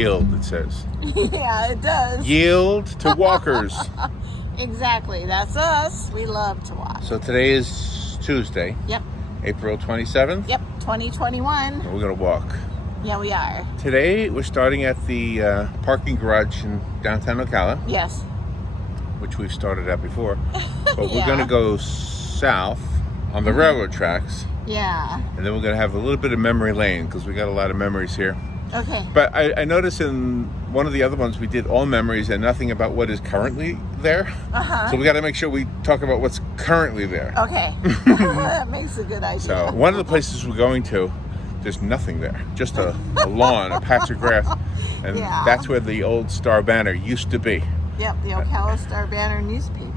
Yield, it says. Yeah, it does. Yield to walkers. Exactly. That's us. We love to walk. So today is Tuesday. Yep. April 27th. Yep. 2021. And we're going to walk. Yeah, we are. Today we're starting at the parking garage in downtown Ocala. Yes. Which we've started at before. But we're Yeah. going to go south on the railroad tracks. Yeah. And then we're going to have a little bit of memory lane because we got a lot of memories here. Okay. But I noticed in one of the other ones we did all memories and nothing about what is currently there. Uh-huh. So we got to make sure we talk about what's currently there. Okay. That makes a good idea. So one of the places we're going to, there's nothing there. Just a lawn, a patch of grass. And Yeah. that's where the old Star Banner used to be. Yep, the Ocala Star Banner newspaper.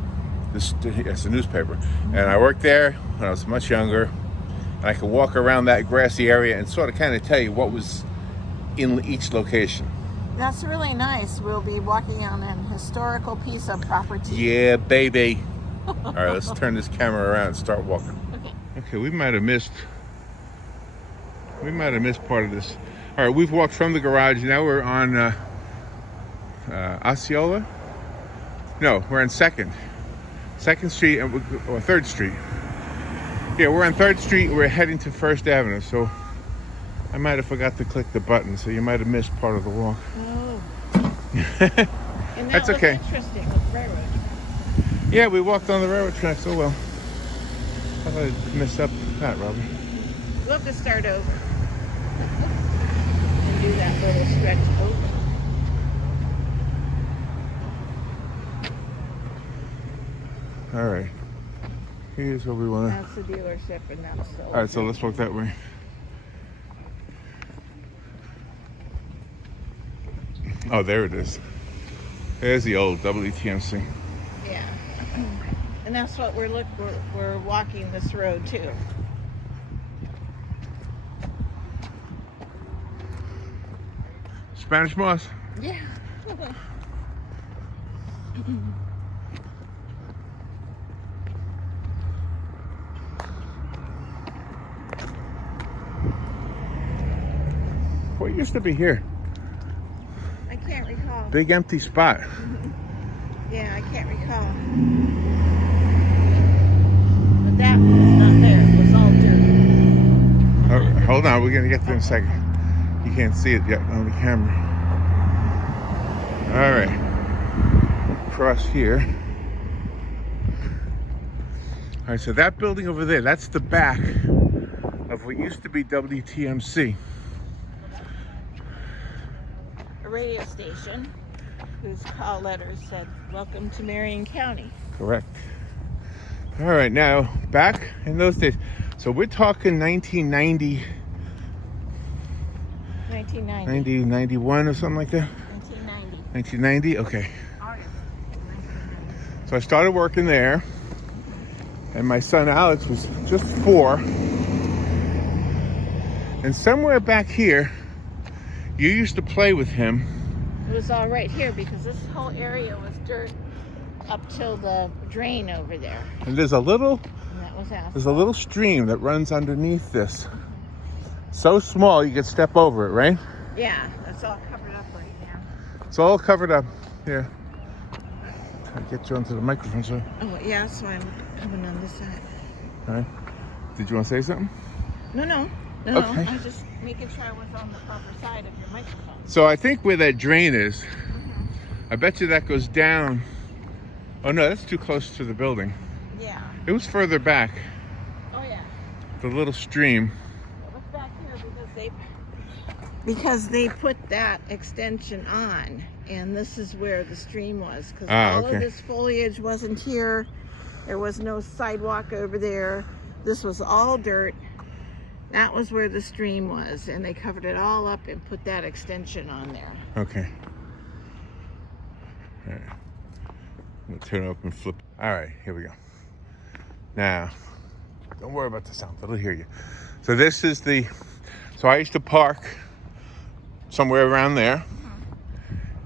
It's a newspaper. And I worked there when I was much younger. And I could walk around that grassy area and sort of kind of tell you what was in each location. That's really nice. We'll be walking on an historical piece of property. Yeah, baby. All right, let's turn this camera around and start walking. Okay, we might have missed part of this. All right, we've walked from the garage. Now we're on Osceola. No, we're on Second Street or 3rd Street. Yeah, we're on 3rd Street. We're heading to First Avenue. So I might have forgot to click the button, so you might have missed part of the walk. Oh. And That's okay. Interesting with railroad. Yeah, we walked on the railroad tracks. Oh well. I thought I'd messed up that, Robin. We'll have to start over and do that little stretch over. All right. Here's where we want to. That's the dealership, and that's the. All right, so let's walk that way. Oh, there it is. There's the old Wtmc. Yeah. And that's what we're walking this road too. Spanish moss. Yeah. What used to be here? I can't recall. Big empty spot. Yeah, I can't recall. But that was not there. It was all dirt. Oh, hold on, we're gonna get there in a second. You can't see it yet on the camera. All right, across here. All right, so that building over there, that's the back of what used to be WTMC. A radio station whose call letters said, "Welcome to Marion County." Correct. All right, now back in those days. So we're talking 1990, 1990. 91 or something like that? 1990. 1990, okay. August 1990. So I started working there, and my son Alex was just 4. And somewhere back here, you used to play with him. It was all right here because this whole area was dirt up till the drain over there. And there's a little stream that runs underneath this. So small you could step over it, right? Yeah, that's all covered up right now. It's all covered up. Yeah. Trying to get you onto the microphone, so. Oh, yeah, so I'm coming on this side. All right. Did you want to say something? No. Okay. I was just making sure I was on the proper side of your microphone. So I think where that drain is, I bet you that goes down. Oh no, that's too close to the building. Yeah. It was further back, Oh, yeah. the little stream. It was back here because they put that extension on, and this is where the stream was. Because all okay. of this foliage wasn't here. There was no sidewalk over there. This was all dirt. That was where the stream was, and they covered it all up and put that extension on there. Okay. All right. I'm gonna turn it up and flip. All right, here we go. Now, don't worry about the sound, it'll hear you. So this is so I used to park somewhere around there.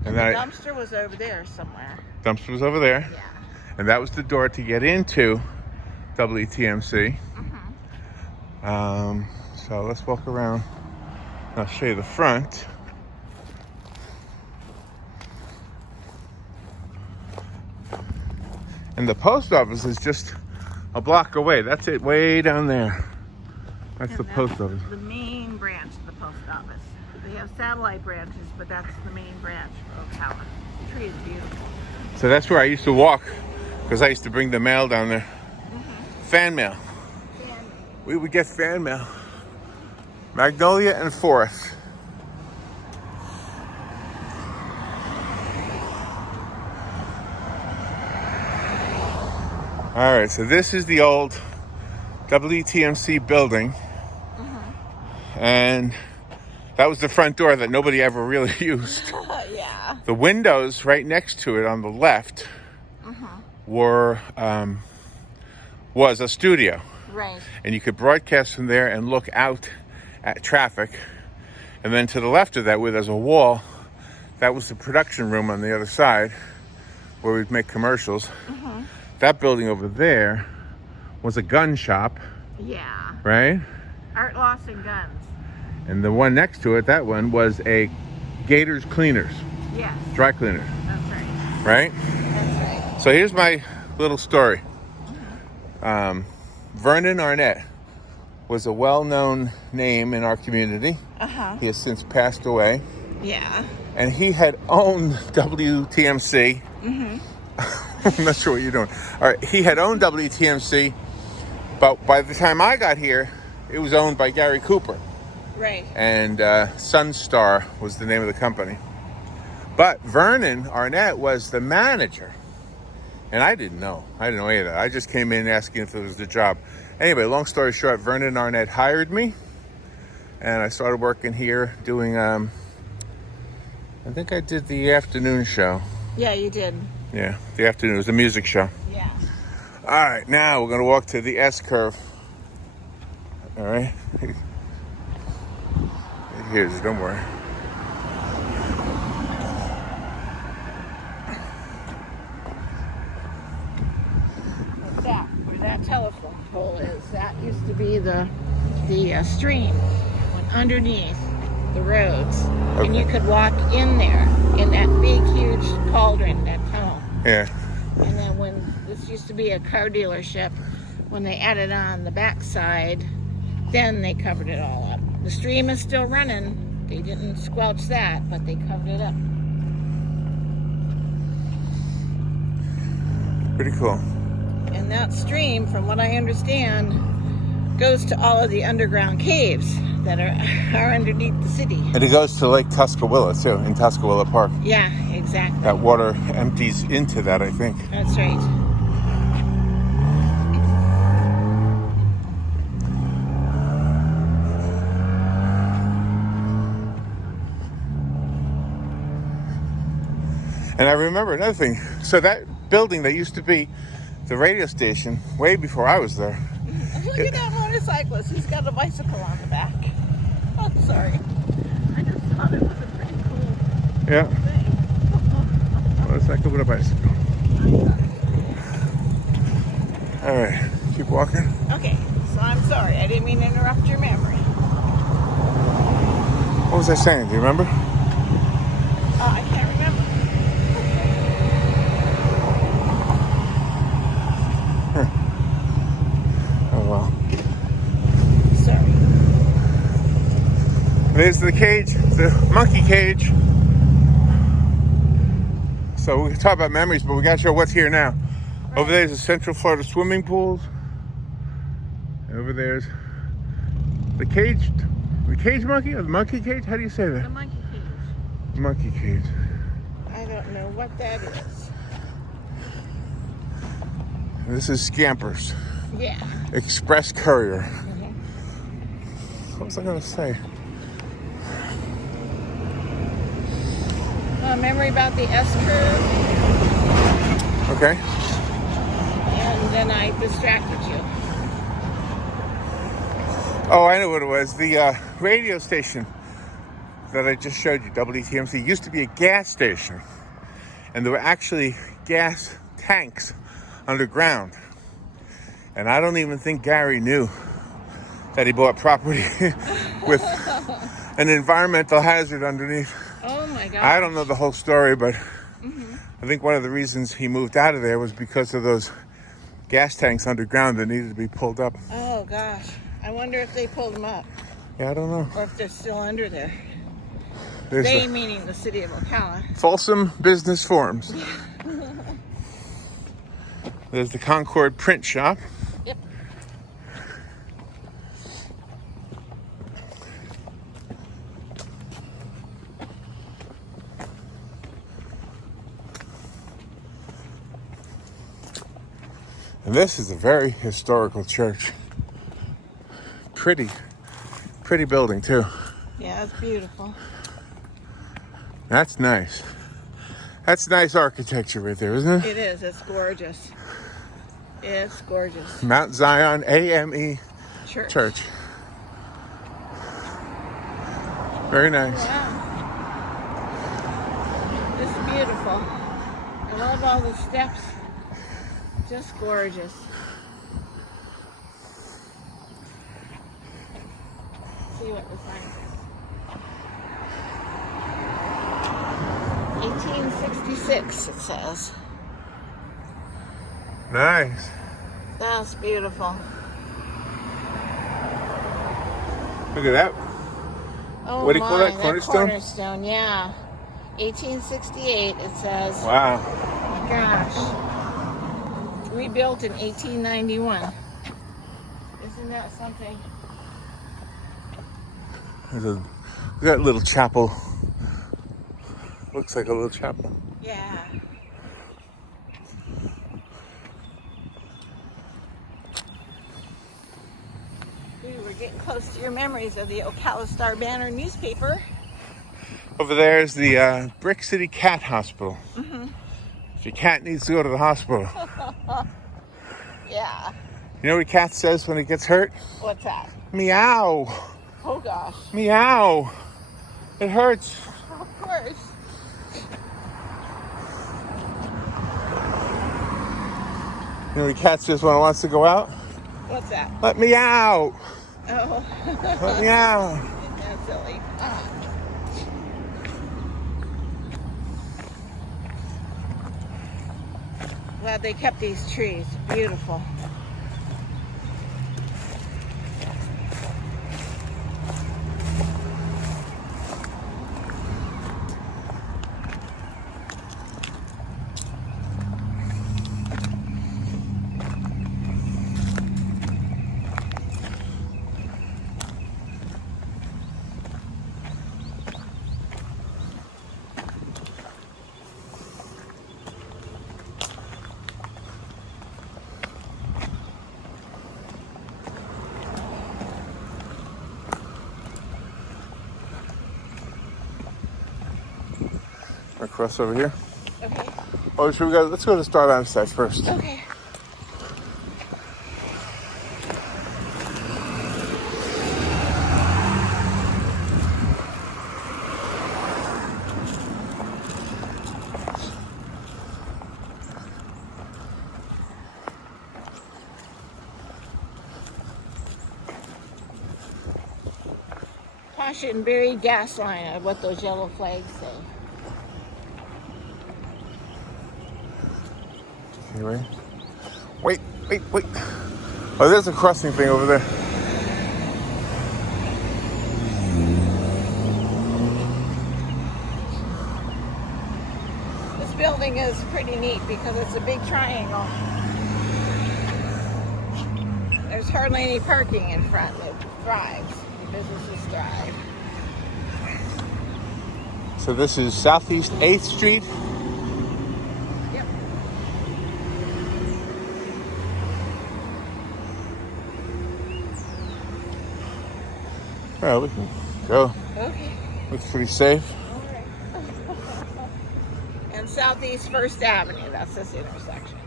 And the dumpster was over there somewhere. Dumpster was over there. Yeah. And that was the door to get into WTMC. So let's walk around. I'll show you the front. And the post office is just a block away. That's it, way down there. That's the post office. The main branch of the post office. They have satellite branches, but that's the main branch of Ocala. The tree is beautiful. So that's where I used to walk, because I used to bring the mail down there. Fan mail. We would get fan mail. Magnolia and Forest. All right, so this is the old Wtmc building. And that was the front door that nobody ever really used. Yeah. The windows right next to it on the left was a studio. Right. And you could broadcast from there and look out at traffic. And then to the left of that, where there's a wall, that was the production room on the other side, where we'd make commercials. That building over there was a gun shop. Yeah. Right? Art Loss and Guns. And the one next to it, that one was a Gators Cleaners. Yes. Dry cleaners. That's right. Right? That's right. So here's my little story. Vernon Arnett was a well-known name in our community. He has since passed away. Yeah. And he had owned WTMC. I'm not sure what you're doing. All right, he had owned WTMC, but by the time I got here, it was owned by Gary Cooper. Right. And Sunstar was the name of the company. But Vernon Arnett was the manager. And I didn't know. I didn't know any of that. I just came in asking if it was the job. Anyway, long story short, Vernon Arnett hired me. And I started working here doing, I think I did the afternoon show. Yeah, you did. Yeah, the afternoon. It was a music show. Yeah. All right, now we're going to walk to the S-curve. All right. Here's, don't worry. Where that telephone pole is, that used to be the stream went underneath the roads, and you could walk in there in that big, huge cauldron, that tunnel. Yeah. And then when this used to be a car dealership, when they added on the backside, then they covered it all up. The stream is still running. They didn't squelch that, but they covered it up. Pretty cool. And that stream, from what I understand, goes to all of the underground caves that are underneath the city. And it goes to Lake Tuscola, too, in Tuscola Park. Yeah, exactly. That water empties into that, I think. That's right. And I remember another thing. So that building that used to be the radio station, way before I was there. Look at that motorcyclist. He's got a bicycle on the back. Oh, sorry. I just thought it was a pretty cool Yeah. thing. Motorcycle with a bicycle. All right, keep walking. Okay, so I'm sorry. I didn't mean to interrupt your memory. What was I saying? Do you remember? I can't remember. Oh, well. Sorry. There's the cage, the monkey cage. So we can talk about memories, but we got to show what's here now. Right. Over there's the Central Florida swimming pools. Over there's the cage monkey or the monkey cage? How do you say that? The monkey cage. Monkey cage. I don't know what that is. This is Scampers. Yeah. Express Courier. What was I going to say? Memory about the S-curve. Okay. And then I distracted you. Oh, I know what it was. The radio station that I just showed you, WTMC, used to be a gas station. And there were actually gas tanks underground. And I don't even think Gary knew that he bought property with an environmental hazard underneath. Oh my God. I don't know the whole story, but I think one of the reasons he moved out of there was because of those gas tanks underground that needed to be pulled up. Oh gosh, I wonder if they pulled them up. Yeah, I don't know. Or if they're still under there. There's They meaning the city of Ocala. Folsom Business Forums. There's the Concord print shop. Yep. And this is a very historical church. Pretty building too. Yeah, it's beautiful. That's nice. That's nice architecture right there, isn't it? It is. It's gorgeous. It's gorgeous. Mount Zion AME Church. Very nice. Wow. It's beautiful. I love all the steps. Just gorgeous. See what the sign says. 1866 it says. Nice. That's beautiful. Look at that. Oh, What do you call that? my, Cornerstone? Cornerstone, yeah. 1868 it says. Wow. Gosh. Rebuilt in 1891. Isn't that something? There's a that little chapel. Looks like a little chapel. Yeah. We're getting close to your memories of the Ocala Star Banner newspaper. Over there is the Brick City Cat Hospital. Mm-hmm. If your cat needs to go to the hospital. Yeah. You know what a cat says when it gets hurt? What's that? Meow. Oh gosh. Meow. It hurts. Of course. You know what a cat says when it wants to go out? What's that? Let me out. Oh. Let me out. Isn't that silly? Glad they kept these trees. Beautiful. Across over here. Okay. Oh, should we go? Let's go to the Star Banner side first. Okay. Caution, buried gas line of what those yellow flags say. Anyway. Wait. Oh, there's a crossing thing over there. This building is pretty neat because it's a big triangle. There's hardly any parking in front. It thrives. The businesses thrive. So this is Southeast 8th Street. Yep. Well, we can go. Okay. Looks pretty safe. All right. And Southeast 1st Avenue. That's this intersection.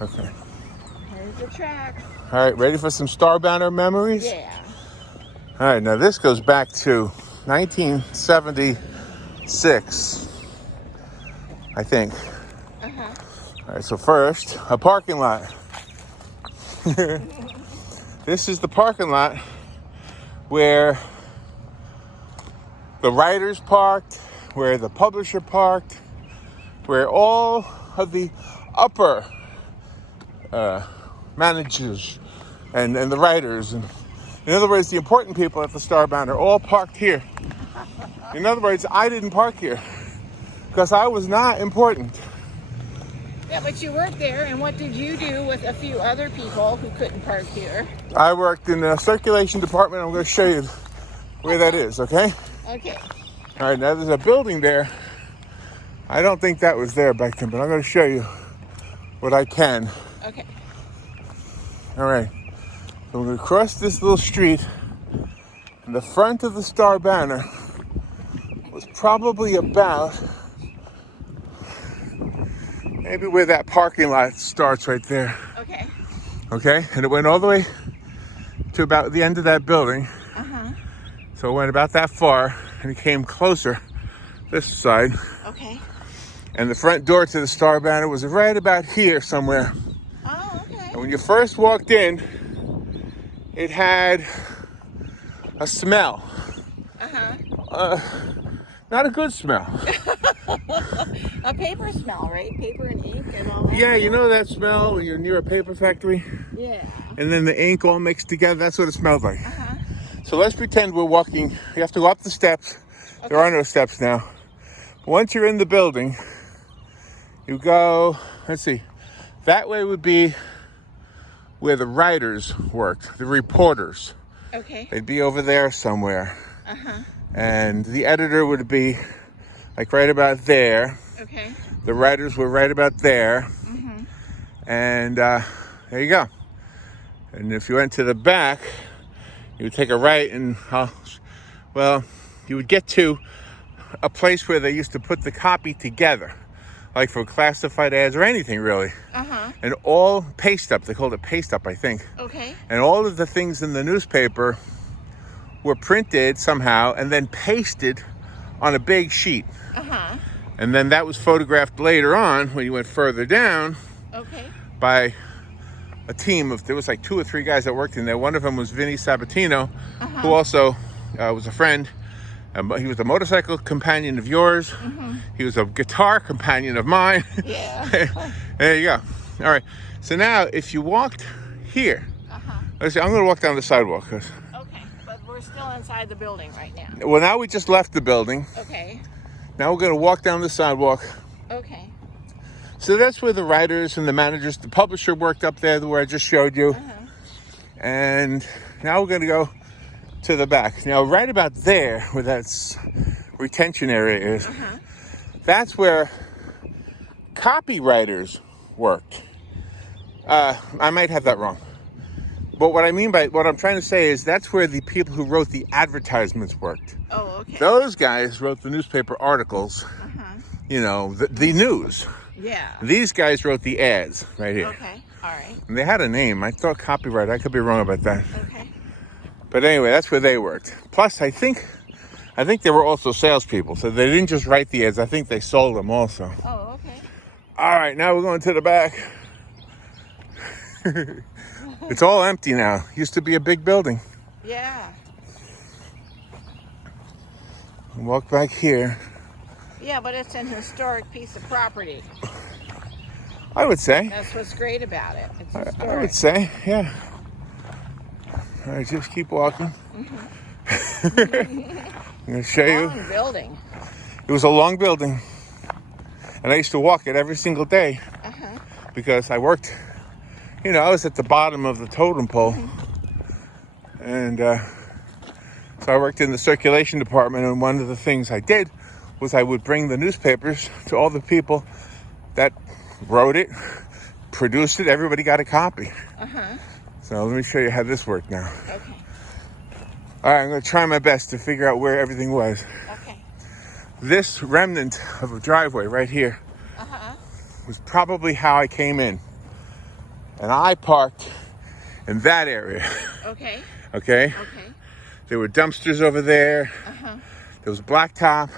Okay. Here's the tracks. All right, ready for some Star Banner memories? Yeah. All right, now this goes back to 1976, I think. Uh-huh. All right, so first, a parking lot. This is the parking lot where the writers parked, where the publisher parked, where all of the upper managers and the writers, and in other words, the important people at the Star Banner all parked here. In other words, I didn't park here because I was not important. Yeah, but you worked there, and what did you do with a few other people who couldn't park here? I worked in the circulation department. I'm going to show you where that is, okay? Okay. All right, now there's a building there. I don't think that was there back then, but I'm going to show you what I can. Okay. All right. So we're going to cross this little street. And the front of the Star Banner was probably about maybe where that parking lot starts right there. Okay. Okay? And it went all the way to about the end of that building. Uh-huh. So it went about that far, and it came closer this side. Okay. And the front door to the Star Banner was right about here somewhere. Oh, okay. And when you first walked in, it had a smell. Uh-huh. Not a good smell. A paper smell, right? Paper and ink and all that. Yeah, you know that smell when you're near a paper factory? Yeah. And then the ink all mixed together? That's what it smells like. Uh-huh. So let's pretend we're walking. You have to go up the steps. Okay. There are no steps now. Once you're in the building, you go, let's see, that way would be where the writers worked, the reporters. Okay. They'd be over there somewhere. Uh-huh. And the editor would be like right about there. Okay. The writers were right about there. Mm-hmm. And there you go. And if you went to the back, you would take a right and, you would get to a place where they used to put the copy together, like for classified ads or anything really. Uh-huh. And all paste up, they called it paste up, I think. Okay. And all of the things in the newspaper were printed somehow and then pasted on a big sheet. Uh-huh. And then that was photographed later on when you went further down. Okay. By a team of, there was like 2 or 3 guys that worked in there. One of them was Vinny Sabatino, who also was a friend. He was a motorcycle companion of yours. Mm-hmm. He was a guitar companion of mine. Yeah. There you go. All right. So now, if you walked here, let's see, I'm going to walk down the sidewalk. Okay, but we're still inside the building right now. Well, now we just left the building. Okay. Now we're going to walk down the sidewalk. Okay. So that's where the writers and the managers, the publisher worked up there, where I just showed you. And now we're going to go to the back. Now, right about there, where that retention area is, that's where copywriters worked. I might have that wrong. But what I mean by, what I'm trying to say is that's where the people who wrote the advertisements worked. Oh, okay. Those guys wrote the newspaper articles, you know, the news. Yeah. These guys wrote the ads right here. Okay. All right. And they had a name. I thought copyright. I could be wrong about that. Okay. But anyway, that's where they worked. Plus, I think they were also salespeople. So they didn't just write the ads. I think they sold them also. Oh, okay. All right, now we're going to the back. It's all empty now. Used to be a big building. Yeah. Walk back here. Yeah, but it's an historic piece of property. I would say. That's what's great about it. It's historic. I would say, yeah. All right, just keep walking. I'm going to show you. Long building. It was a long building. And I used to walk it every single day because I worked, you know, I was at the bottom of the totem pole. And so I worked in the circulation department, and one of the things I did was I would bring the newspapers to all the people that wrote it, produced it. Everybody got a copy. So let me show you how this worked now. Okay. All right, I'm going to try my best to figure out where everything was. Okay. This remnant of a driveway right here was probably how I came in. And I parked in that area. Okay. Okay? Okay. There were dumpsters over there. There was blacktop.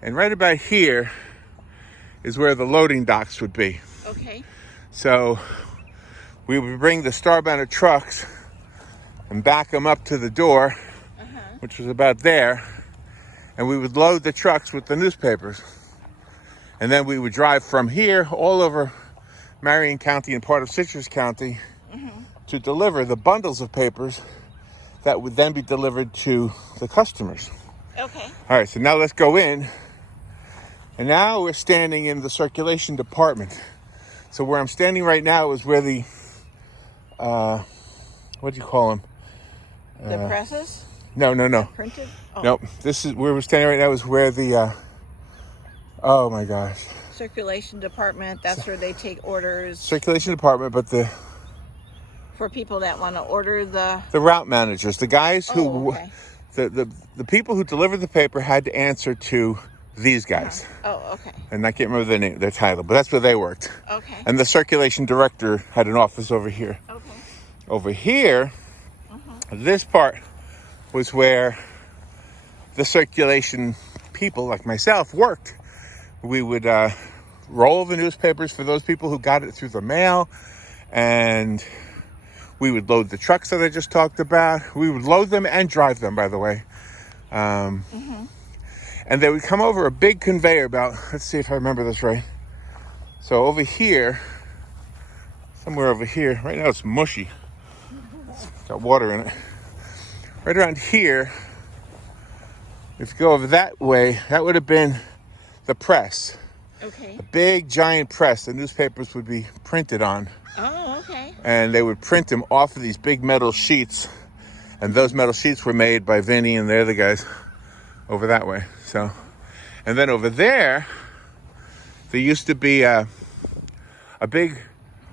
And right about here is where the loading docks would be. Okay. So we would bring the Star Banner trucks and back them up to the door, which was about there. And we would load the trucks with the newspapers. And then we would drive from here all over Marion County and part of Citrus County to deliver the bundles of papers that would then be delivered to the customers. Okay. All right, so now let's go in. And now we're standing in the circulation department. So where I'm standing right now is where the, what do you call them? The presses? No. Printed? Oh. No, this is where we're standing right now is where the, oh my gosh. Circulation department, that's where they take orders. Circulation department, but For people that want to order the route managers, the guys who, okay. the people who delivered the paper had to answer to these guys. Oh, okay. And I can't remember their name, their title, but that's where they worked. Okay. And the circulation director had an office over here. Okay. Over here, this part was where the circulation people like myself worked. We would roll the newspapers for those people who got it through the mail, and we would load the trucks that I just talked about. We would load them and drive them, by the way. And they would come over a big conveyor belt. Let's see if I remember this right. So over here, somewhere over here, right now it's mushy. It's got water in it. Right around here, if you go over that way, that would have been the press. Okay. A big giant press the newspapers would be printed on. Oh, okay. And they would print them off of these big metal sheets. And those metal sheets were made by Vinny and they're the guys over that way. So, and then over there used to be a big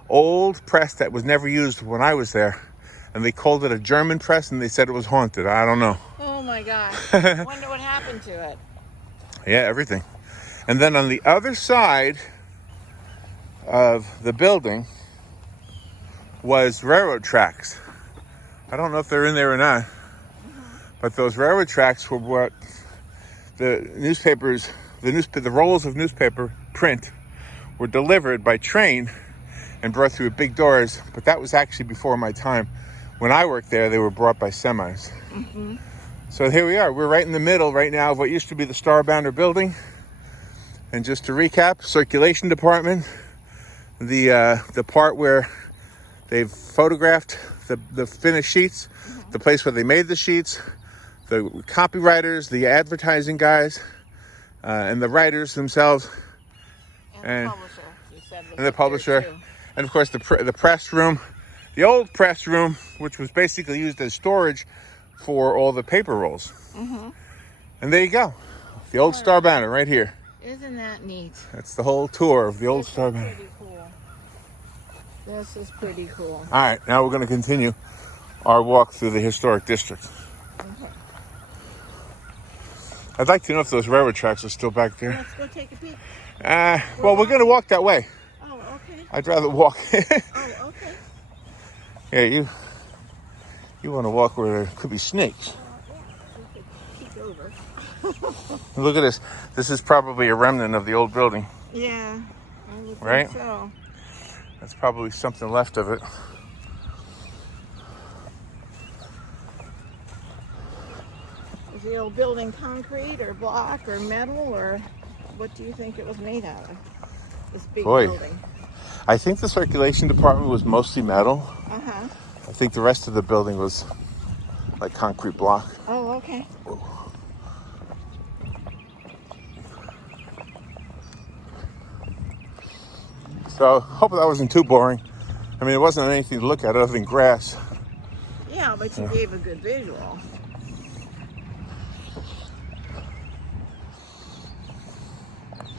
old press that was never used when I was there. And they called it a German press and they said it was haunted. I don't know. Oh my gosh. I wonder what happened to it. Yeah, everything. And then on the other side of the building was railroad tracks. I don't know if they're in there or not, but those railroad tracks were what the newspapers, the rolls of newspaper print were delivered by train and brought through big doors. But that was actually before my time. When I worked there, they were brought by semis. So here we are. We're right in the middle right now of what used to be the Star Banner building. And just to recap, circulation department, the part where they've photographed the finished sheets, the place where they made the sheets, the copywriters, the advertising guys, and the writers themselves, And the publisher. You said was and the up there, publisher, too. and of course the press room, the old press room, which was basically used as storage for all the paper rolls. And there you go, the old Star Banner right here. Isn't that neat? That's the whole tour of the old Star Banner. Pretty cool. This is pretty cool. All right, now we're going to continue our walk through the historic district. Okay. I'd like to know if those railroad tracks are still back there. Let's go take a peek. Well, we're going to walk that way. Oh, okay. I'd rather walk. Oh, okay. Yeah, you want to walk where there could be snakes. We could peek over. Look at this. This is probably a remnant of the old building. Yeah, I would Right? think so. That's probably something left of it. Is the old building concrete or block or metal, or what do you think it was made out of? This big building. I think the circulation department was mostly metal. Uh-huh. I think the rest of the building was like concrete block. Oh, okay. So, hope that wasn't too boring. I mean, it wasn't anything to look at other than grass. Yeah, but you gave a good visual.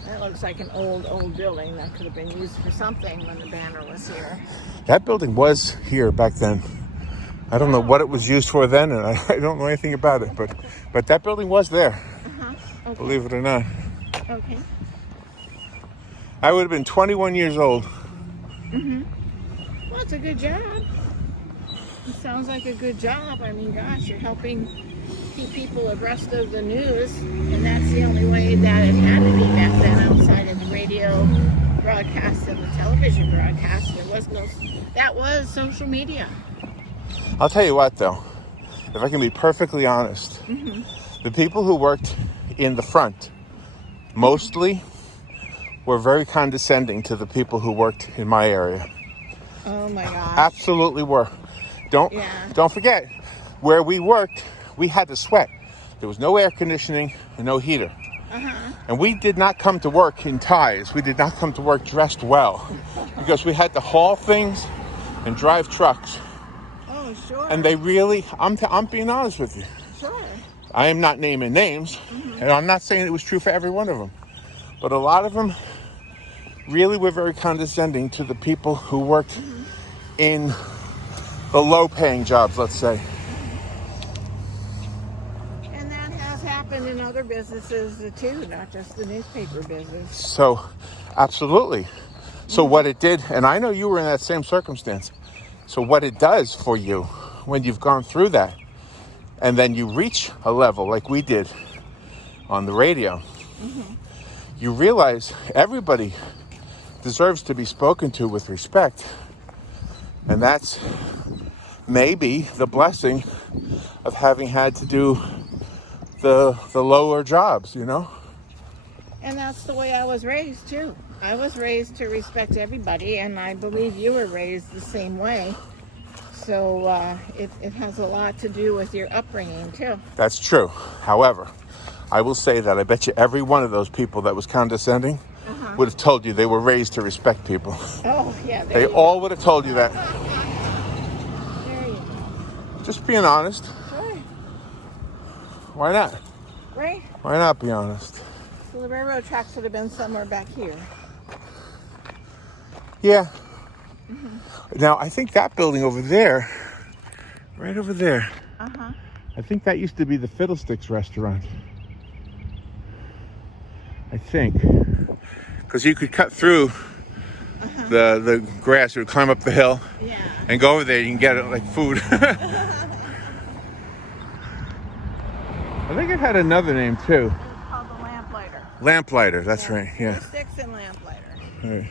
That looks like an old building that could have been used for something when the banner was here. That building was here back then. I don't know what it was used for then, and I don't know anything about it, but that building was there. Uh-huh. Okay. Believe it or not. Okay. I would have been 21 years old. Well, it's a good job. It sounds like a good job. I mean, gosh, you're helping keep people abreast of the news, and that's the only way that it had to be back then, outside of the radio broadcast and the television broadcast. That was social media. I'll tell you what, though, if I can be perfectly honest, the people who worked in the front mostly were very condescending to the people who worked in my area. Oh my gosh. Absolutely were. Don't forget, where we worked, we had to sweat. There was no air conditioning and no heater. And we did not come to work in ties. We did not come to work dressed well because we had to haul things and drive trucks. Oh, sure. And they really, I'm being honest with you. Sure. I am not naming names, and I'm not saying it was true for every one of them. But a lot of them really were very condescending to the people who worked in the low-paying jobs, let's say. And that has happened in other businesses too, not just the newspaper business. So, absolutely. So what it did, and I know you were in that same circumstance. So what it does for you when you've gone through that, and then you reach a level like we did on the radio, you realize everybody deserves to be spoken to with respect. And that's maybe the blessing of having had to do the lower jobs, you know? And that's the way I was raised too. I was raised to respect everybody, and I believe you were raised the same way. So it has a lot to do with your upbringing too. That's true. However, I will say that I bet you every one of those people that was condescending would have told you they were raised to respect people. Oh, yeah. They all would have told you that. There you go. Just being honest. Sure. Why not? Right. Why not be honest? So the railroad tracks would have been somewhere back here. Yeah. Now, I think that building over there, right over there, I think that used to be the Fiddlesticks restaurant. I think. Because you could cut through the grass, you would climb up the hill and go over there, you can get it like food. I think it had another name too. It's called the Lamplighter. Lamplighter, that's right, yeah. Fiddlesticks and Lamplighter.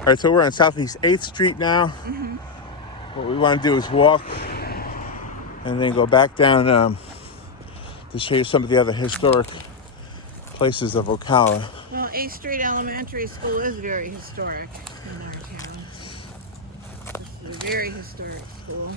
All right, so we're on Southeast 8th Street now. What we want to do is walk and then go back down to show you some of the other historic places of Ocala. Well, 8th Street Elementary School is very historic in our town. This is a very historic school.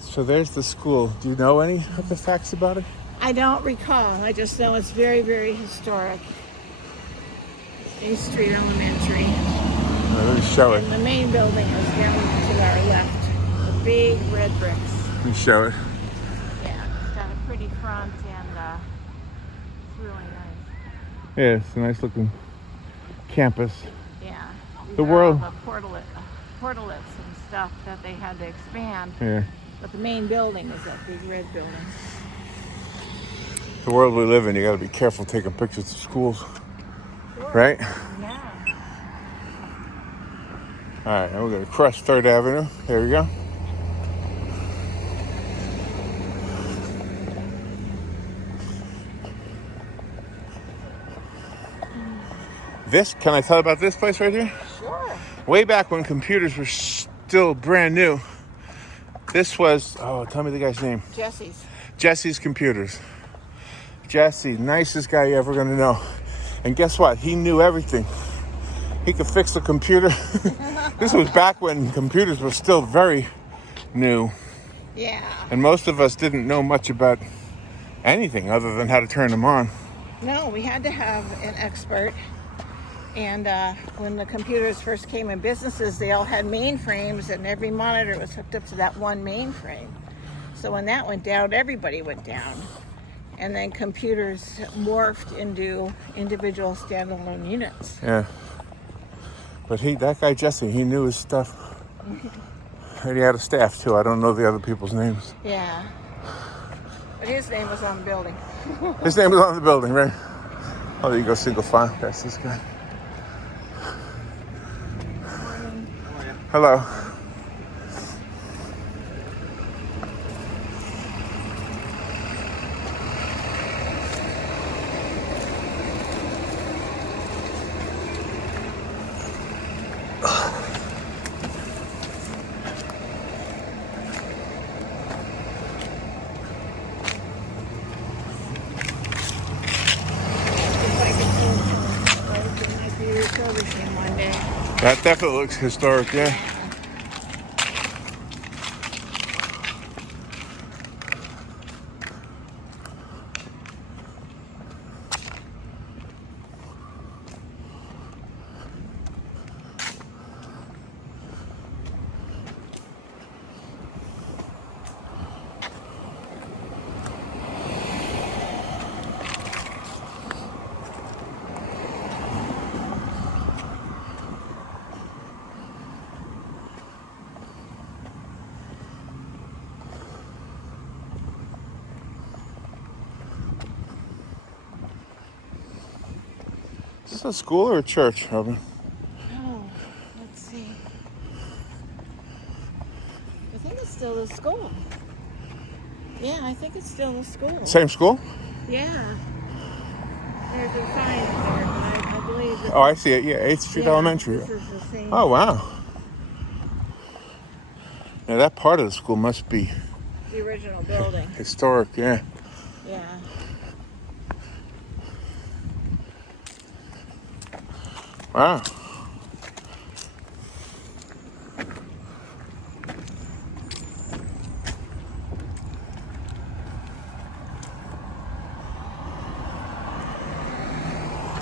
So there's the school. Do you know any of the facts about it? I don't recall. I just know it's very, very historic. 8th Street Elementary. Let me show it. And the main building is down to our left. The big red bricks. Let me show it. Yeah, it's got a pretty front and it's really nice. Yeah, it's a nice looking campus. Yeah. The world. All the portalets and stuff that they had to expand. Yeah. But the main building is that big red building. The world we live in, you got to be careful taking pictures of schools. Sure. Right? Yeah. All right, now we're going to cross 3rd Avenue. There we go. This, can I tell you about this place right here? Sure. Way back when computers were still brand new, this was, tell me the guy's name. Jesse's Computers. Jesse, nicest guy you're ever going to know. And guess what? He knew everything. He could fix a computer. This was back when computers were still very new. Yeah. And most of us didn't know much about anything other than how to turn them on. No, we had to have an expert. And when the computers first came in businesses, they all had mainframes, and every monitor was hooked up to that one mainframe. So when that went down, everybody went down. And then computers morphed into individual standalone units. Yeah. But that guy Jesse, he knew his stuff. And he had a staff too. I don't know the other people's names. Yeah. But his name was on the building. His name was on the building, right? Oh, there you go, single file. That's this guy. Hello. That definitely looks historic, yeah. Is this a school or a church, Robin? Oh, let's see. I think it's still a school. Yeah, I think it's still a school. Same school? Yeah. There's a sign there, but I believe that. Oh, I see it. Yeah, 8th Street Elementary. This is the same. Oh, wow. Now that part of the school must be The original building. historic, yeah. Yeah. Wow.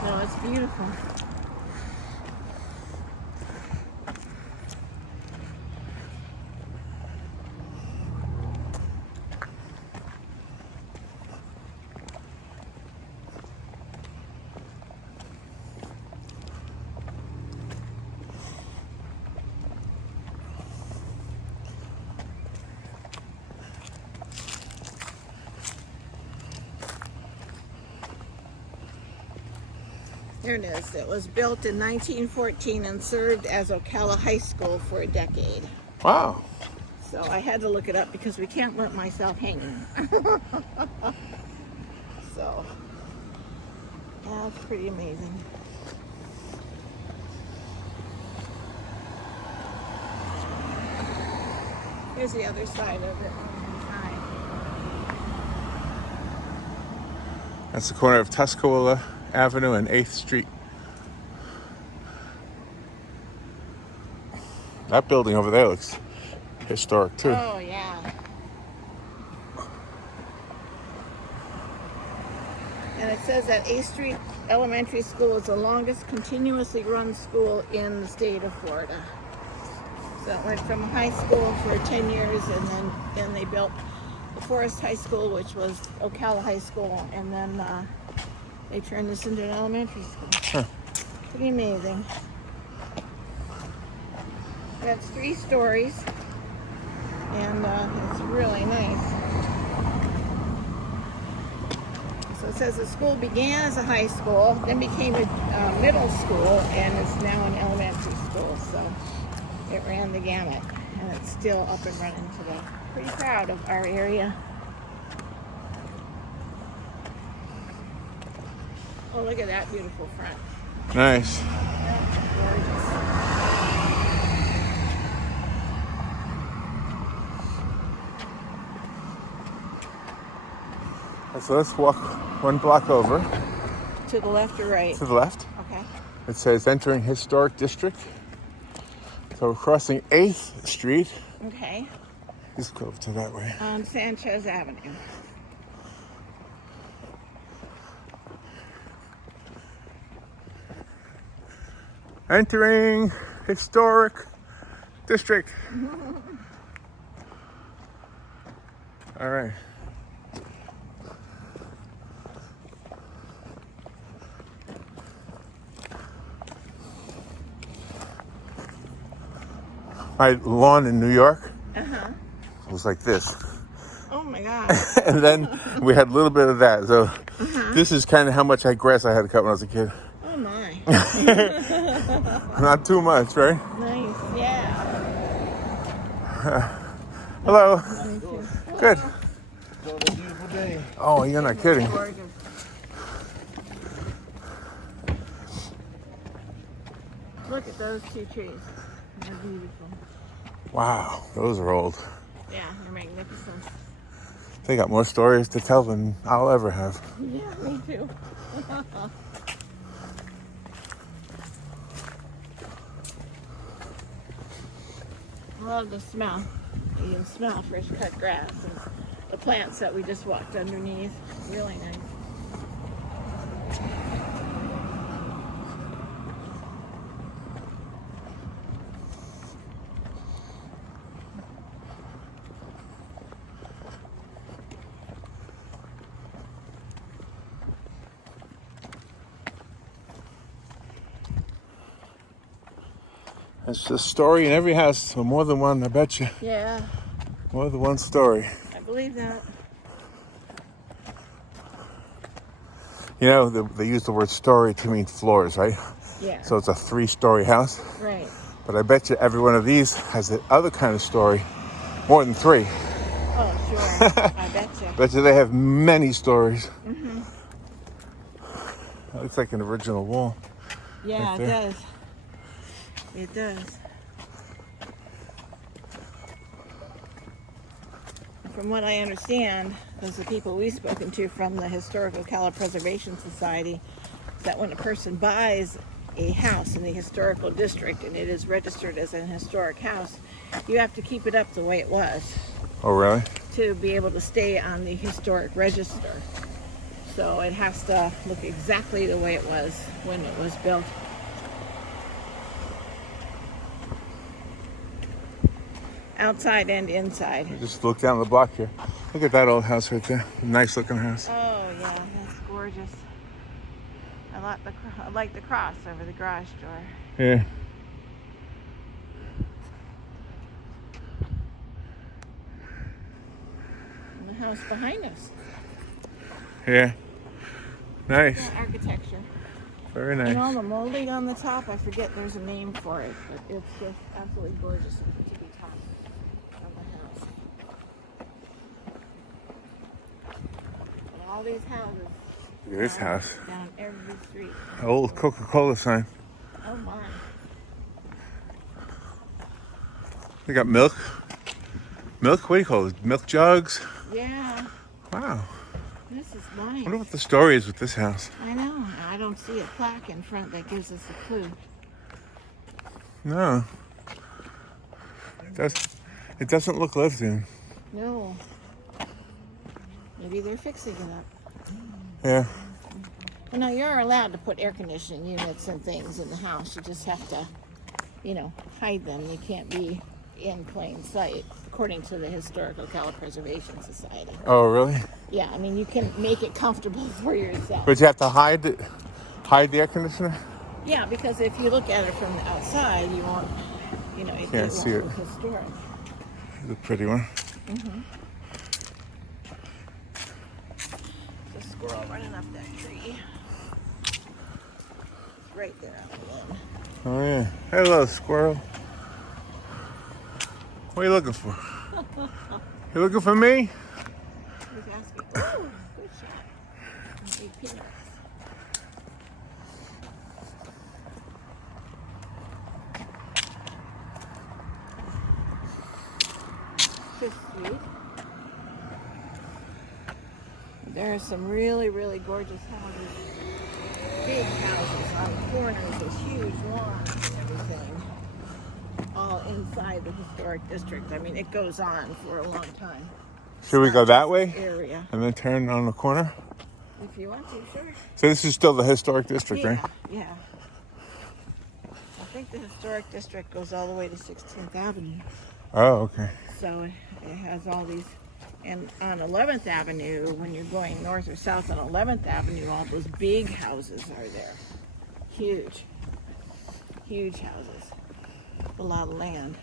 No, it's beautiful. There it is. It was built in 1914 and served as Ocala High School for a decade. Wow. So I had to look it up because we can't let myself hanging. So, yeah, it's pretty amazing. Here's the other side of it. That's the corner of Tuscola Avenue and 8th Street. That building over there looks historic too. Oh, yeah. And it says that 8th Street Elementary School is the longest continuously run school in the state of Florida. So it went from high school for 10 years, and then they built the Forest High School, which was Ocala High School, and then they turned this into an elementary school. Huh. Pretty amazing. That's 3 stories, and it's really nice. So it says the school began as a high school, then became a middle school, and is now an elementary school. So it ran the gamut, and it's still up and running today. Pretty proud of our area. Oh, look at that beautiful front. Nice. That's gorgeous. So let's walk 1 block over. To the left or right? To the left. Okay. It says entering historic district. So we're crossing 8th Street. Okay. Let's go to that way. On Sanchez Avenue. Entering historic district. All right. My lawn in New York was like this. Oh my God. And then we had a little bit of that. So this is kind of how much grass I had to cut when I was a kid. Oh my. Not too much, right? Nice. Yeah. Hello. Good. It's a beautiful day. Oh, you're not kidding. Gorgeous. Look at those two trees. They're beautiful. Wow, those are old. Yeah, they're magnificent. They got more stories to tell than I'll ever have. Yeah, me too. I love the smell. You can smell fresh cut grass and the plants that we just walked underneath. Really nice. It's a story in every house, so more than one, I bet you. Yeah, More than one story. I believe that. You know, they use the word story to mean floors, right? Yeah. So it's a 3-story house. Right. But I bet you every one of these has the other kind of story, more than 3. Oh, sure. I bet you. Bet you they have many stories. That looks like an original wall. Yeah, Right it there. does. It does. From what I understand, because the people we've spoken to from the Historical Ocala Preservation Society, is that when a person buys a house in the historical district and it is registered as an historic house, you have to keep it up the way it was Oh, really? to be able to stay on the historic register. So it has to look exactly the way it was when it was built. Outside and inside. Just look down the block here. Look at that old house right there. Nice looking house. Oh yeah, that's gorgeous. I like the cross over the garage door. Yeah. And the house behind us. Yeah. Nice. Yeah, architecture. Very And all nice. the molding on the top, I forget there's a name for it, but it's just absolutely gorgeous to be top of the house. And all these houses. Look at this house. Down every street. Old Coca-Cola sign. Oh my. They got milk. Milk? What do you call it? Milk jugs? Yeah, Wow. this is I nice. wonder what the story is with this house. I know. I don't see a plaque in front that gives us a clue. No. It doesn't look lived in. No. Maybe they're fixing it up. Yeah. Well, no, you're allowed to put air conditioning units and things in the house. You just have to, hide them. They can't be in plain sight, according to the Historical Ocala Preservation Society. Oh, really? Yeah, I mean, you can make it comfortable for yourself. But you have to hide the air conditioner? Yeah, because if you look at it from the outside, you won't, it Can't won't see it. look historic. It's a pretty one. The squirrel running up that tree. Right there on the end. Oh, yeah. Hello, squirrel. What are you looking for? You looking for me? He's asking, oh, good shot. And eat peanuts. So sweet. There are some really, really gorgeous houses. Big houses on corners with huge lawns and everything. All inside the historic district. I mean, it goes on for a long time. Should we go that way Area. and then turn on the corner? If you want to, sure. So this is still the historic district, right? Yeah. I think the historic district goes all the way to 16th Avenue. Oh, okay. So it has all these And on 11th Avenue, when you're going north or south on 11th Avenue, all those big houses are there. Huge. Huge houses. A lot of land.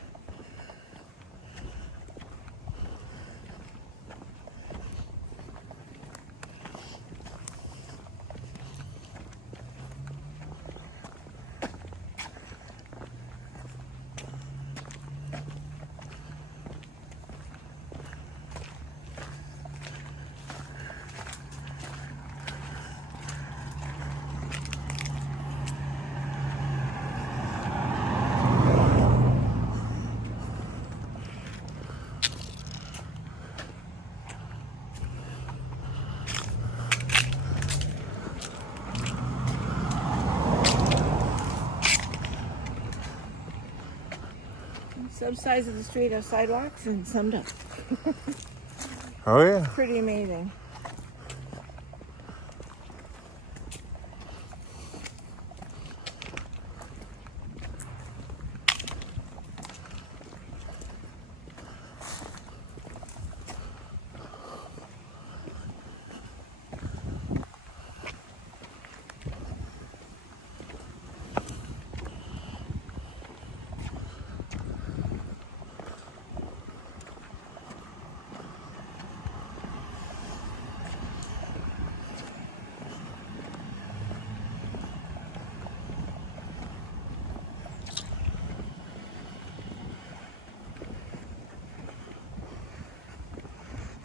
Some sides of the street have sidewalks and some don't. Oh yeah. Pretty amazing.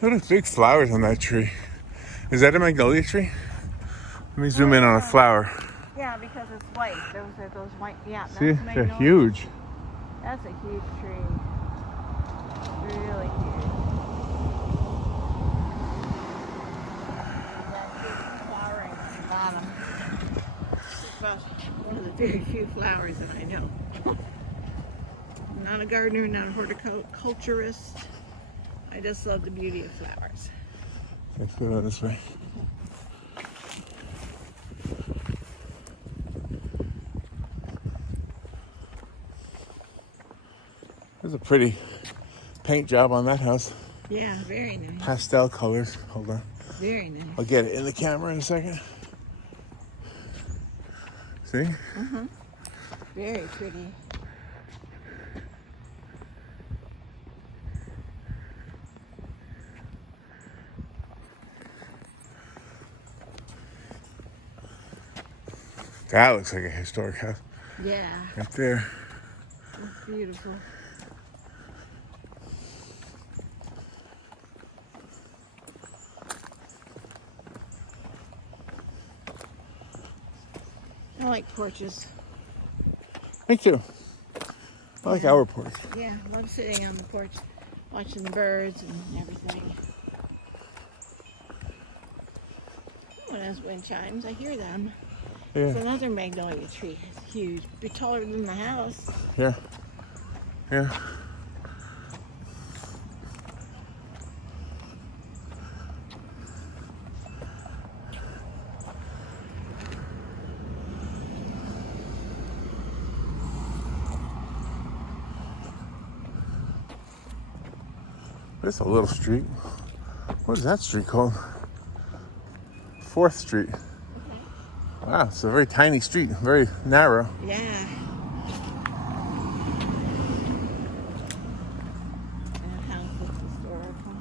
Look at the big flowers on that tree. Is that a magnolia tree? Let me zoom in on a flower. Yeah, because it's white. Those are those white. Yeah, that's See, they're magnolia. huge. That's a huge tree. Really huge. That big flowering at the bottom. It's about one of the very few flowers that I know. I'm not a gardener, not a horticulturist. I just love the beauty of flowers. Let's go this way. There's a pretty paint job on that house. Yeah, very nice. Pastel colors. Hold on. Very nice. I'll get it in the camera in a second. See? Uh-huh. Very pretty. That looks like a historic house. Yeah. Right there. It's beautiful. I like porches. Me too. I like our porch. Yeah, I love sitting on the porch, watching the birds and everything. When there's wind chimes, I hear them. Yeah. It's another magnolia tree. It's huge. Be taller than the house. Yeah. Yeah. There's a little street. What is that street called? 4th Street. Wow, it's a very tiny street, very narrow. Yeah. That house is historical.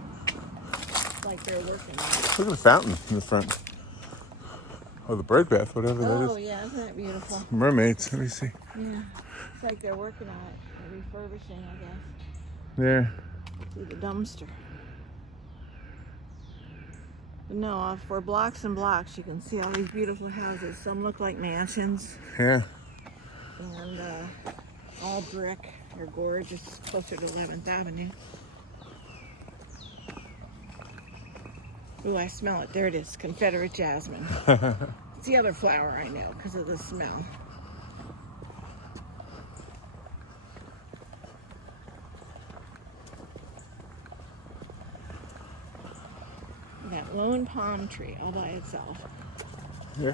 It's like they're working on it. Look at the fountain in the front. Oh, the bird bath, whatever that Oh, is. yeah, isn't that beautiful? Mermaids, let me see. Yeah. It's like they're working on it. They're refurbishing, I guess. There. See the dumpster. But no, for blocks and blocks, you can see all these beautiful houses. Some look like mansions, Yeah. and all brick. They're gorgeous, closer to 11th Avenue. Ooh, I smell it. There it is, Confederate jasmine. It's the other flower I know because of the smell. That lone palm tree all by itself. Yeah.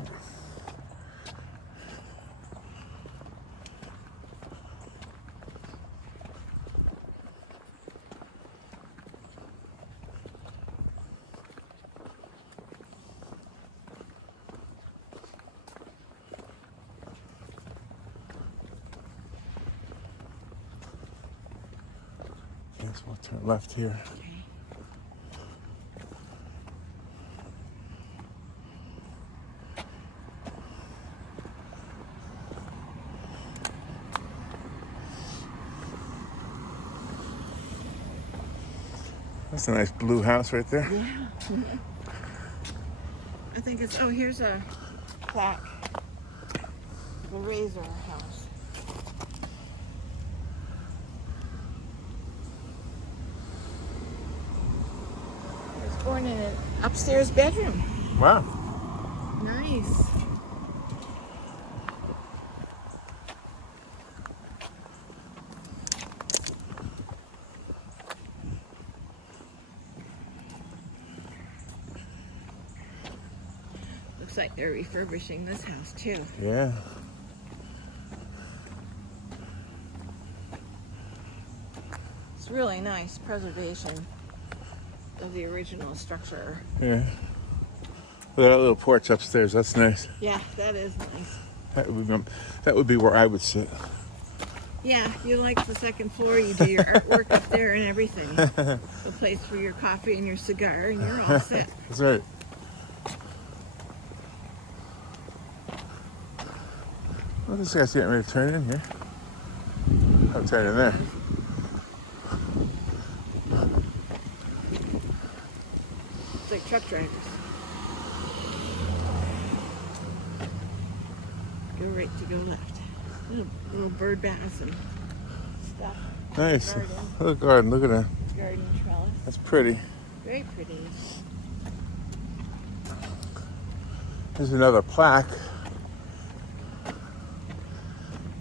Guess we'll turn left here. That's a nice blue house right there. Yeah. I think it's, oh, here's a plaque. The Razor House. I was born in an upstairs bedroom. Wow. Nice. Looks like they're refurbishing this house too. Yeah. It's really nice preservation of the original structure. Yeah. That little porch upstairs, that's nice. Yeah, that is nice. That would be where I would sit. Yeah, you like the second floor, you do your artwork up there and everything. The place for your coffee and your cigar, and you're all set. That's right. Well, this guy's getting ready to turn in here. I'll turn in there. It's like truck drivers. Go right to go left. Little bird baths and stuff. Nice. Garden. Look, garden. Look at that. Garden trellis. That's pretty. Very pretty. There's another plaque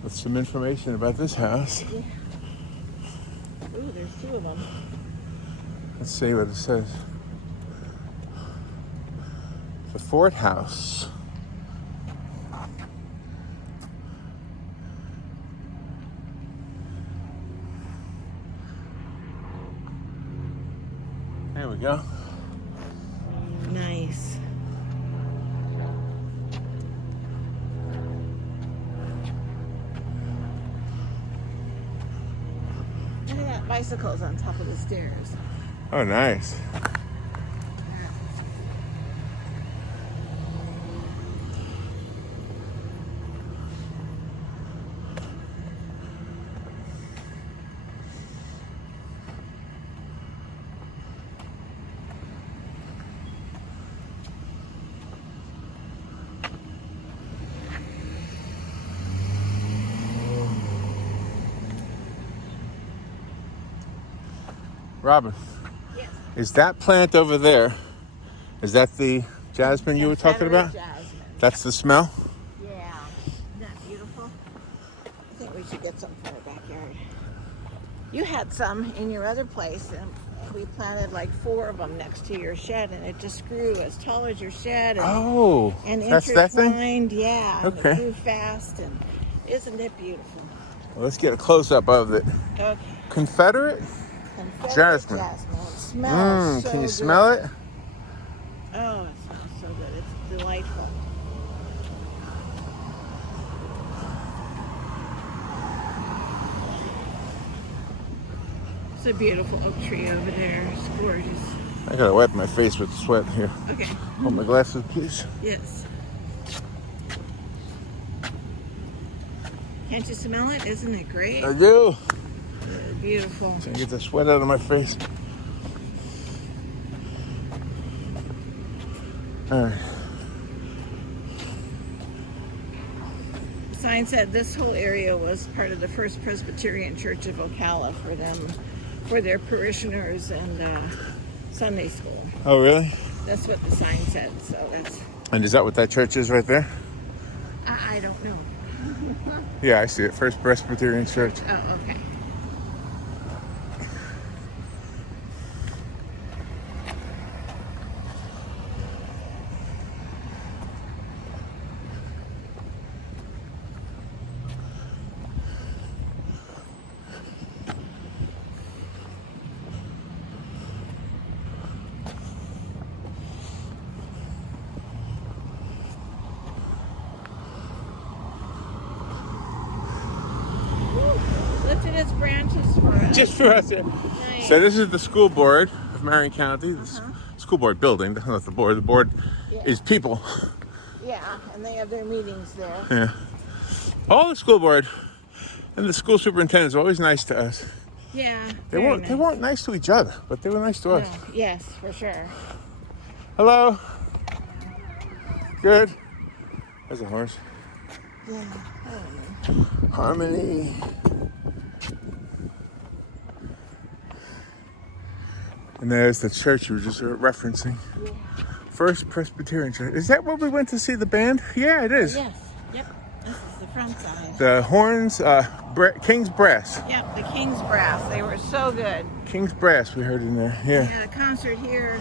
with some information about this house. Yeah. Ooh, there's two of them. Let's see what it says. The Fort House. There we go. Nice. Look at that, bicycles on top of the stairs. Oh, nice. Robin, Yes. is that plant over there, is that the jasmine you were talking about? Jasmine. That's the smell? Yeah. Isn't that beautiful? I think we should get some for our backyard. You had some in your other place, and we planted like 4 of them next to your shed, and it just grew as tall as your shed. And, Oh, and that's that thing? intertwined, yeah. And Okay. it grew fast, and isn't it beautiful? Well, let's get a close-up of it. Okay. Confederate? Confederate Jasmine. It smells so Can you good. smell it? Oh, it smells so good. It's delightful. It's a beautiful oak tree over there. It's gorgeous. I gotta wipe my face with sweat here. Okay. Hold my glasses, please. Yes. Can't you smell it? Isn't it great? I do. Beautiful. Trying to get the sweat out of my face. All right. The sign said this whole area was part of the First Presbyterian Church of Ocala for them, for their parishioners and Sunday school. Oh, really? That's what the sign said. So that's. And is that what that church is right there? I don't know. Yeah, I see it. First Presbyterian Church. Oh, okay. its branches for us. Just for us, yeah. Nice. So this is the school board of Marion County. The school board building. That's not the board. The board is people. Yeah, and they have their meetings there. Yeah. All the school board and the school superintendents are always nice to us. Yeah. They weren't nice to each other, but they were nice to us. No, yes, for sure. Hello. Good. There's a horse. Yeah. Harmony. And there's the church you were just referencing. Yeah. First Presbyterian Church. Is that where we went to see the band? Yeah, it is. Yes. Yep. This is the front side. The horns, King's Brass. Yep, the King's Brass. They were so good. King's Brass, we heard in there. We Yeah. had a concert here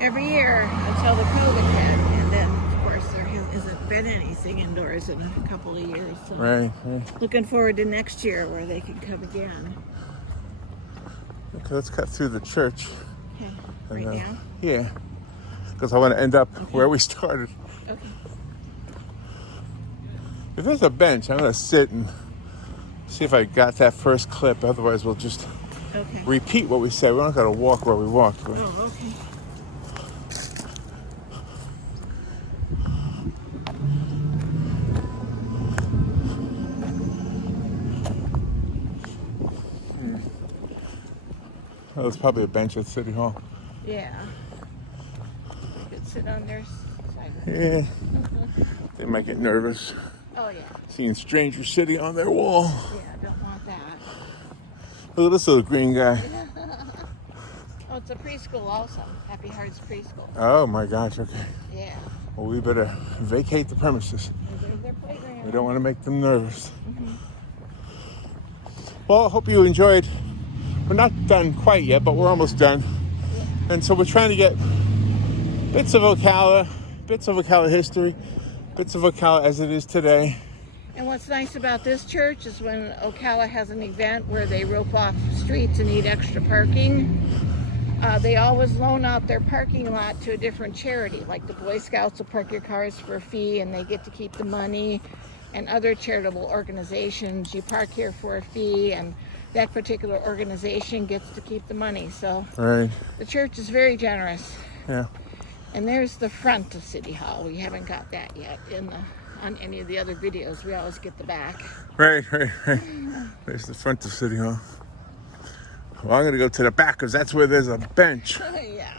every year until the COVID hit, and then of course there hasn't been anything indoors in a couple of years. So Right. looking forward to next year where they can come again. Okay, let's cut through the church. Okay, And, right now. Yeah. Because I want to end up where we started. Okay. If there's a bench, I'm going to sit and see if I got that first clip. Otherwise, we'll just Okay. repeat what we said. We're not going to walk where we walked. But... Oh, okay. Oh, there's probably a bench at City Hall. Yeah. You could sit on their side. Yeah. They might get nervous Oh, yeah. seeing Stranger City on their wall. Yeah, I don't want that. Look at this little green guy. Oh, it's a preschool also. Happy Hearts Preschool. Oh my gosh, okay. Yeah. Well, we better vacate the premises. There's their playground. We don't want to make them nervous. Well, I hope you enjoyed. We're not done quite yet, but we're almost done. And so we're trying to get bits of Ocala history, bits of Ocala as it is today. And what's nice about this church is when Ocala has an event where they rope off streets and need extra parking, they always loan out their parking lot to a different charity. Like the Boy Scouts will park your cars for a fee and they get to keep the money. And other charitable organizations, you park here for a fee and that particular organization gets to keep the money. So Right. the church is very generous. Yeah. And there's the front of City Hall. We haven't got that yet on any of the other videos. We always get the back. Right. There's the front of City Hall. Well, I'm going to go to the back because that's where there's a bench. Yeah.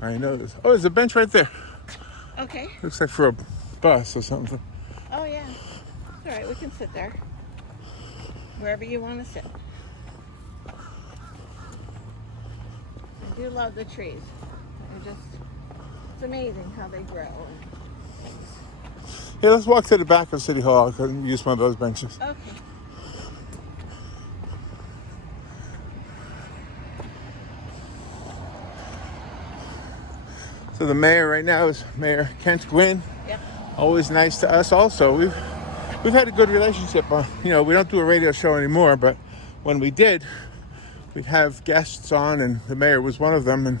I know this. Oh, there's a bench right there. Okay. Looks like for a bus or something. Oh, yeah. All right, we can sit there. Wherever you want to sit. I do love the trees. It's amazing how they grow. Yeah, let's walk to the back of City Hall. I couldn't use one of those benches. Okay. So the mayor right now is Mayor Kent Gwynn. Yep. Always nice to us. Also, we've had a good relationship. We don't do a radio show anymore, but when we did, we'd have guests on, and the mayor was one of them, and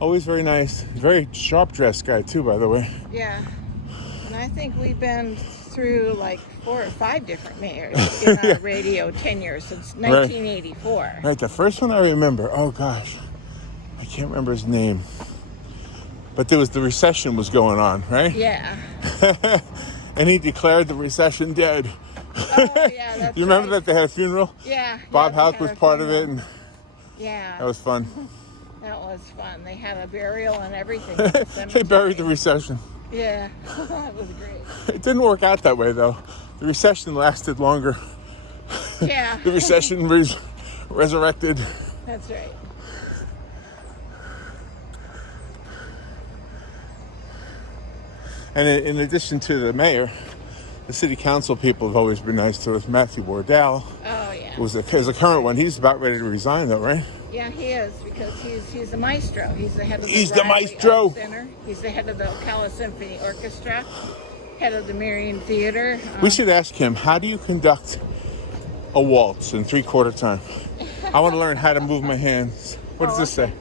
always very nice. Very sharp dressed guy too, by the way. Yeah. And I think we've been through like 4 or 5 different mayors in our radio tenure since 1984. Right, the first one I remember. Oh gosh, I can't remember his name. But there was the recession was going on, right? Yeah. And he declared the recession dead. Oh, yeah, that's You remember right. that they had a funeral? Yeah. Bob yeah, Houck they was had a part of it, funeral. and Yeah. that was fun. That was fun. They had a burial and everything. They buried the recession. Yeah. That was great. It didn't work out that way, though. The recession lasted longer. Yeah. The recession resurrected. That's right. And in addition to the mayor, the city council people have always been nice to us. Matthew Wardell Oh, yeah. is a current one. He's about ready to resign, though, right? Yeah, he is, because he's the maestro. He's the head of the He's the Riley maestro. Arts Center. He's the head of the Ocala Symphony Orchestra, head of the Marion Theater. We should ask him, how do you conduct a waltz in 3/4 time? I want to learn how to move my hands. What does this say?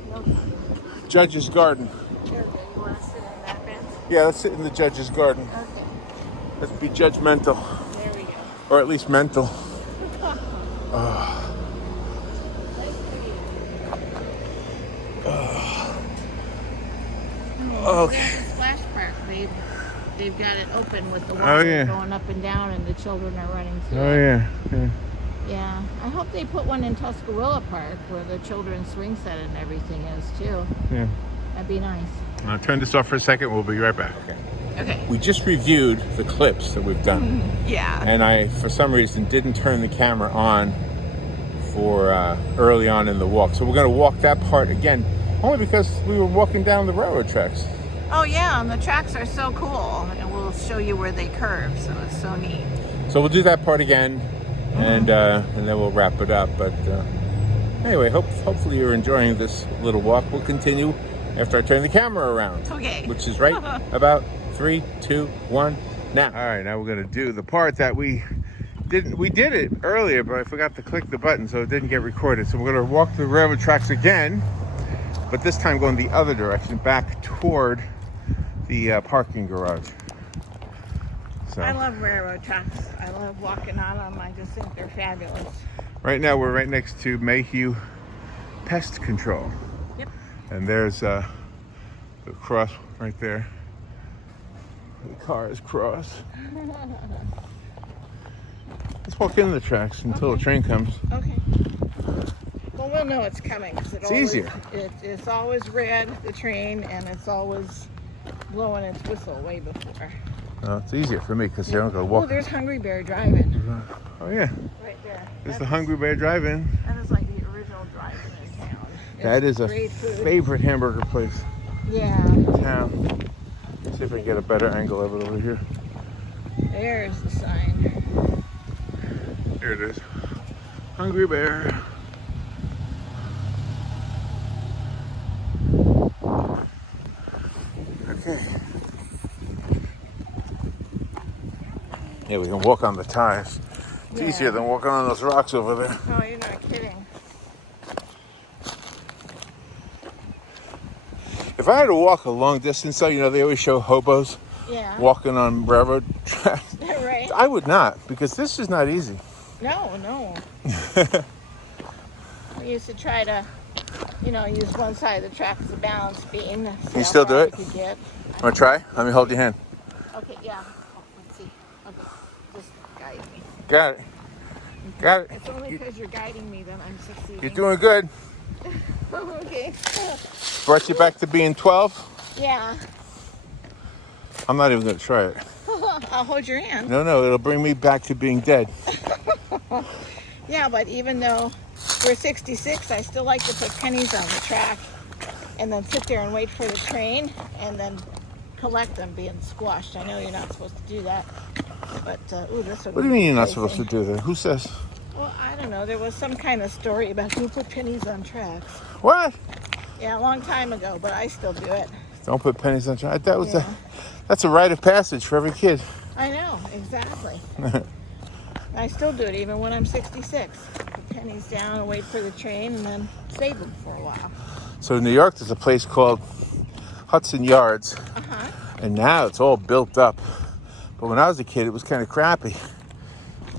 Judge's Garden. Here, you want to sit in that bench? Yeah, let's sit in the judge's garden. Okay. Let's be judgmental, There we go. or at least mental. Okay. There's a splash park. They've got it open with the water Oh, yeah. going up and down, and the children are running through. Oh, it. yeah. Yeah, I hope they put one in Tuscola Park where the children's swing set and everything is too. Yeah. That'd be nice. I'll turn this off for a second. We'll be right back. Okay. We just reviewed the clips that we've done. Yeah. And I, for some reason, didn't turn the camera on for early on in the walk. So we're going to walk that part again, only because we were walking down the railroad tracks. Oh yeah, and the tracks are so cool, and we'll show you where they curve, so it's so neat. So we'll do that part again, and then we'll wrap it up. But anyway, hopefully you're enjoying this little walk. We'll continue after I turn the camera around. Okay. Which is right about 3, 2, 1, now. All right, now we're gonna do the part that we did it earlier, but I forgot to click the button, so it didn't get recorded. So we're gonna walk the railroad tracks again, but this time going the other direction, back toward the parking garage. So I love railroad tracks. I love walking on them. I just think they're fabulous. right now we're right next to Mayhew Pest Control. Yep. And there's the cross right there. The cars cross. Let's walk into the tracks until the train comes. Okay. Well, we'll know it's coming because It's easier. It's always red, the train, and it's always blowing its whistle way before. It's easier for me because I don't go Oh, walk. there's Hungry Bear driving Oh yeah, right there. there's the Hungry Bear drive-in. That is like the original drive-in in town. That It's is a great food. favorite hamburger place Yeah. in town. See if I can get a better angle of it over here. There's the sign. Here it is. Hungry Bear. Okay. Yeah, we can walk on the tires. It's Yeah. easier than walking on those rocks over there. Oh, you're not kidding. If I had to walk a long distance, though, you know, they always show hobos Yeah. walking on railroad tracks. Right. I would not, because this is not easy. No. We used to try to, use one side of the track as a balance beam. Can you still do it? Could get. Want to try? Let me hold your hand. Okay, yeah. Oh, let's see. Okay, just guide me. Got it. Got it. It's only because you're guiding me that I'm succeeding. You're doing good. Okay. Brought you back to being 12. Yeah. I'm not even going to try it. I'll hold your hand. No, it'll bring me back to being dead. Yeah, but even though we're 66, I still like to put pennies on the track and then sit there and wait for the train and then collect them being squashed. I know you're not supposed to do that, but ooh, this would What do you mean you're not supposed to do that? Who says? Well, I don't know. There was some kind of story about who put pennies on tracks. What? Yeah, a long time ago, but I still do it. Don't put pennies on track. That was Yeah. that's a rite of passage for every kid. I know, exactly. I still do it even when I'm 66. Put pennies down and wait for the train and then save them for a while. So in New York, there's a place called Hudson Yards, Uh-huh. and now it's all built up. But when I was a kid, it was kind of crappy.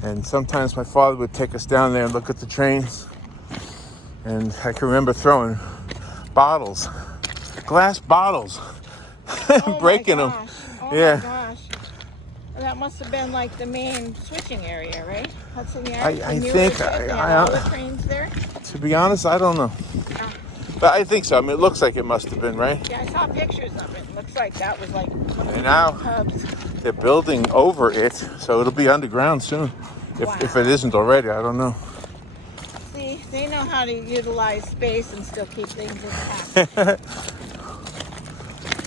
And sometimes my father would take us down there and look at the trains. And I can remember throwing bottles, glass bottles, and breaking them. Oh Yeah. my gosh. Well, that must have been like the main switching area, right? Hudson Yards. I The newer think ship, they I- had all the trains there. To be honest, I don't know. Ah. But I think so. I mean, it looks like it must have been, right? Yeah, I saw pictures of it. Looks like that was like one of And the now hubs. they're building over it, so it'll be underground soon. If it isn't already, I don't know. See, they know how to utilize space and still keep things intact.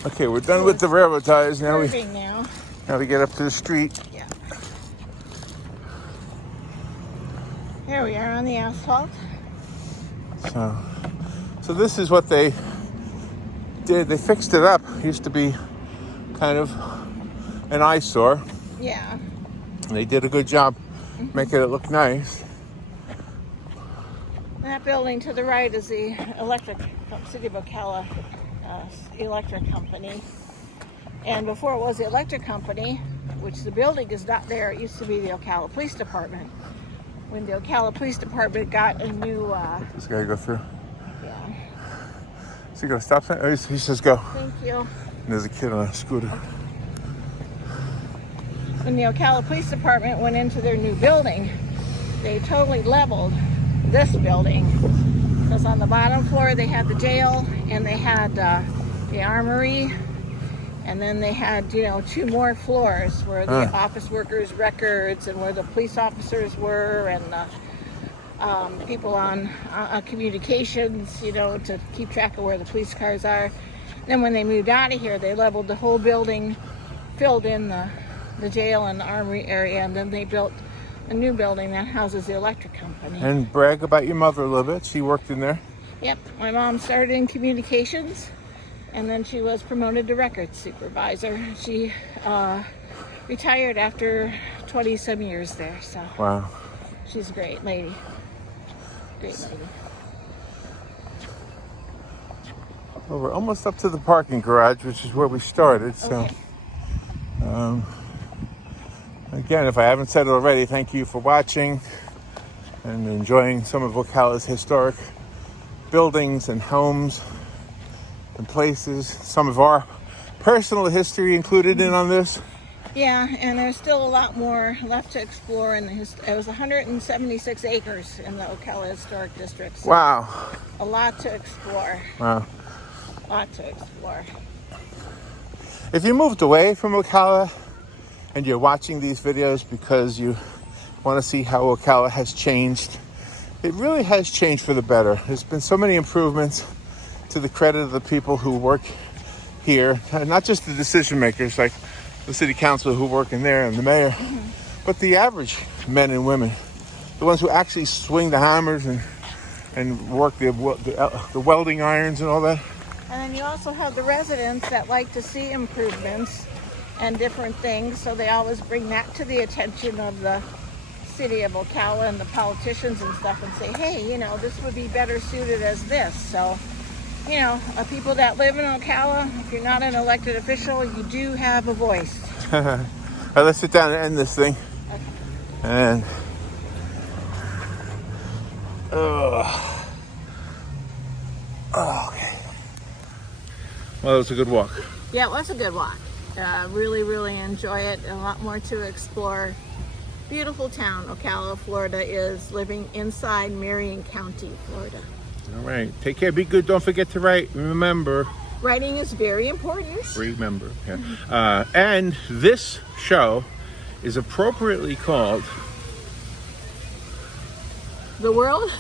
Okay, we're done with the railroad ties. Now Curving now. we get up to the street. Yeah. Here we are on the asphalt. So this is what they did. They fixed it up. It used to be kind of an eyesore. Yeah. And they did a good job making it look nice. That building to the right is the City of Ocala electric company. And before it was the electric company, which the building is not there, it used to be the Ocala Police Department. When the Ocala Police Department got a new, This guy go through. yeah, Is he gonna stop sign? Oh, he says go. thank you. there's a kid on a scooter. When the Ocala Police Department went into their new building, they totally leveled this building. Because on the bottom floor they had the jail, and they had the armory, and then they had, you know, 2 more floors where the office workers' records and where the police officers were, and the people on communications, you know, to keep track of where the police cars are. Then when they moved out of here, they leveled the whole building, filled in the jail and the armory area, and then they built a new building that houses the electric company. And brag about your mother a little bit. She worked in there. Yep, my mom started in communications, and then she was promoted to records supervisor. She retired after 20-some years there, so. Wow. She's a great lady. Great lady. Well, we're almost up to the parking garage, which is where we started, so. Okay. Again, if I haven't said it already, thank you for watching and enjoying some of Ocala's historic buildings and homes and places. Some of our personal history included in on this. Yeah, and there's still a lot more left to explore. It was 176 acres in the Ocala Historic District. So Wow. a lot to explore. Wow. A lot to explore. If you moved away from Ocala and you're watching these videos because you want to see how Ocala has changed, it really has changed for the better. There's been so many improvements, to the credit of the people who work here, not just the decision makers like the city council who work in there and the mayor, but the average men and women, the ones who actually swing the hammers and work the welding irons and all that. And then you also have the residents that like to see improvements and different things, so they always bring that to the attention of the city of Ocala and the politicians and stuff, and say, hey, you know, this would be better suited as this. So, you know, people that live in Ocala, if you're not an elected official, you do have a voice. All right, let's sit down and end this thing. Okay. And okay. Well, it was a good walk. Yeah, it was a good walk. Really, really enjoy it. A lot more to explore. Beautiful town, Ocala, Florida is, living inside Marion County, Florida. All right. Take care. Be good. Don't forget to write. Remember. Writing is very important. Remember. Yeah. And this show is appropriately called The World?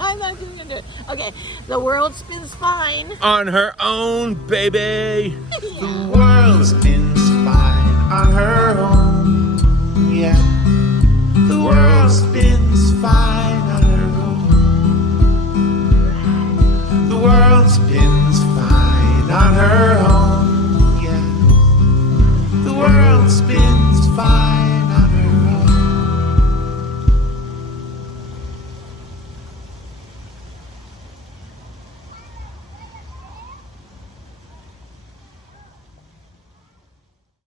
I'm not doing it. Okay. The World Spins Fine. On Her Own, baby. Yeah. The world spins fine on her own.